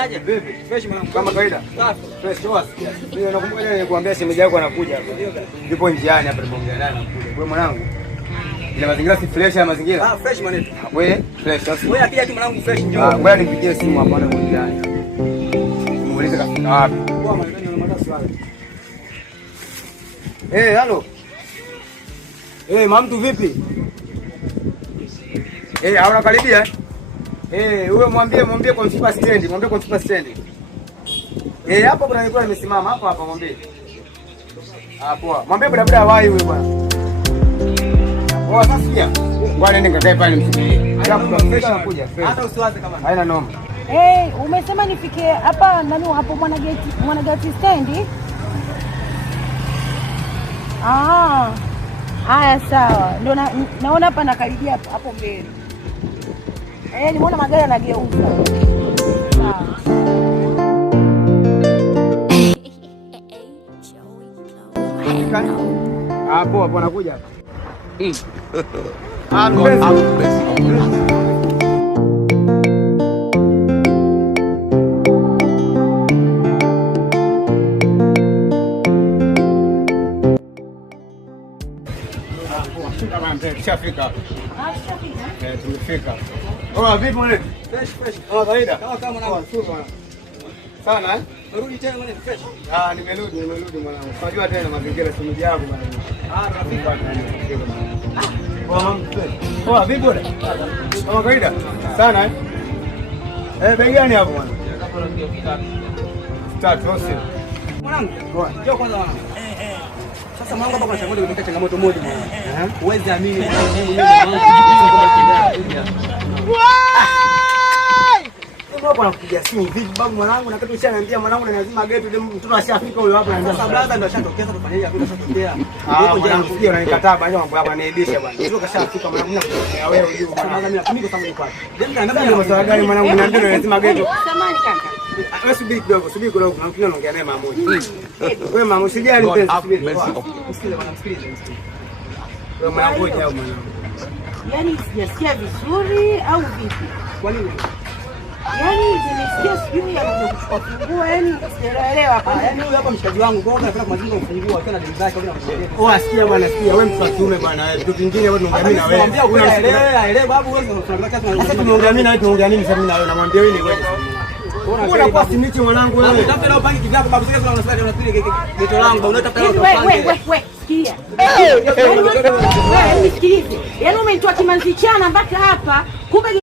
Niaje? Vipi? Fresh mwanangu. Kama kawaida. Safi. Fresh toa. Mimi nakumbuka jana nilikwambia shemeji yako anakuja hapa. Yupo njiani hapa tumeongea naye anakuja. Wewe mwanangu. Ile mazingira si fresh ya mazingira? Ah, fresh mwanangu. Wewe fresh sasa. Wewe akija tu mwanangu fresh njoo. Ah, ngoja nipigie simu hapa na njiani. Muulize kafika wapi. Kwa maana ndio nataka swali. Halo. Mamtu vipi? Hauna karibia? Huyo mwambie kwa msipa stand, mwambie kwa msipa stand. Hapo kuna nilikuwa nimesimama hapa mwambie. Poa. Mwambie bodaboda wai huyo bwana. Poa sasa sikia. Bwana nenda kakae pale msubiri. Hapo fresh anakuja. Hata usiwaze kama. Haina noma. Umesema nifike hapa nani hapo Mwanageti stand? Haya sawa. Ndio naona hapa nakaribia hapo mbele. Nimeona magari yanageuza. Sawa. Poa anakuja hapa. Tushafika. Tumefika. Vipi mwanangu? Fresh. Kawaida. Kama mwanangu. Sana eh? Rudi tena mwanangu fresh. Nimerudi mwanangu. Unajua tena mazingira si yangu mwanangu. Rafika. Vipi bwana? Kama kawaida. Sana eh? Bei gani hapo mwanangu? Tatu sio. Mwanangu. Njoo kwanza mwanangu. Sasa mwanangu hapa kuna changamoto moja mwanangu. Uweze amini mwanangu. Hapo anakupigia simu vipi babu mwanangu, na kitu ushaniambia mwanangu na lazima gate ndio mtoto ashafika huyo hapa anaanza. Sasa brother ndio ashatokea sasa tufanye hivi ashatokea. Huko mwanangu sio unanikataa bwana mambo hapa naibisha bwana. Sio kashafika mwanangu na kutumia wewe unajua bwana. Mimi nakumiko sana ni kwake. Ndio masuala gani mwanangu mnaambia lazima gate. Samahani kaka. Wewe subiri kidogo na tunaongea naye mara moja. Wewe mama usijali mpenzi subiri. Msikilize bwana msikilize. Wewe mwanangu je au mwanangu? Yaani sijasikia vizuri au vipi? Kwa nini? Yaani nimesikia sijui anakuchukua funguo, yaani sijaelewa hapa. Yaani huyu hapa mshikaji wangu kwa unapenda kumaliza ufunguo akiwa na demu zake au na mshikaji. Asikia bwana sikia wewe mtu wa kiume bwana wewe. Vitu vingine wewe tunaongea mimi na wewe. Unamwambia elewa babu wewe tunataka sasa tunaongea mimi na wewe tunaongea nini sasa mimi na wewe namwambia wewe ni wewe. Unakuwa simiti mwanangu wewe. Tafuta leo pangi kivyako babu sasa unasema unapili geto langu unatafuta leo pangi. Wewe sikia. Wewe nisikilize. Yaani umenitoa kimanzi chana mpaka hapa. Kumbe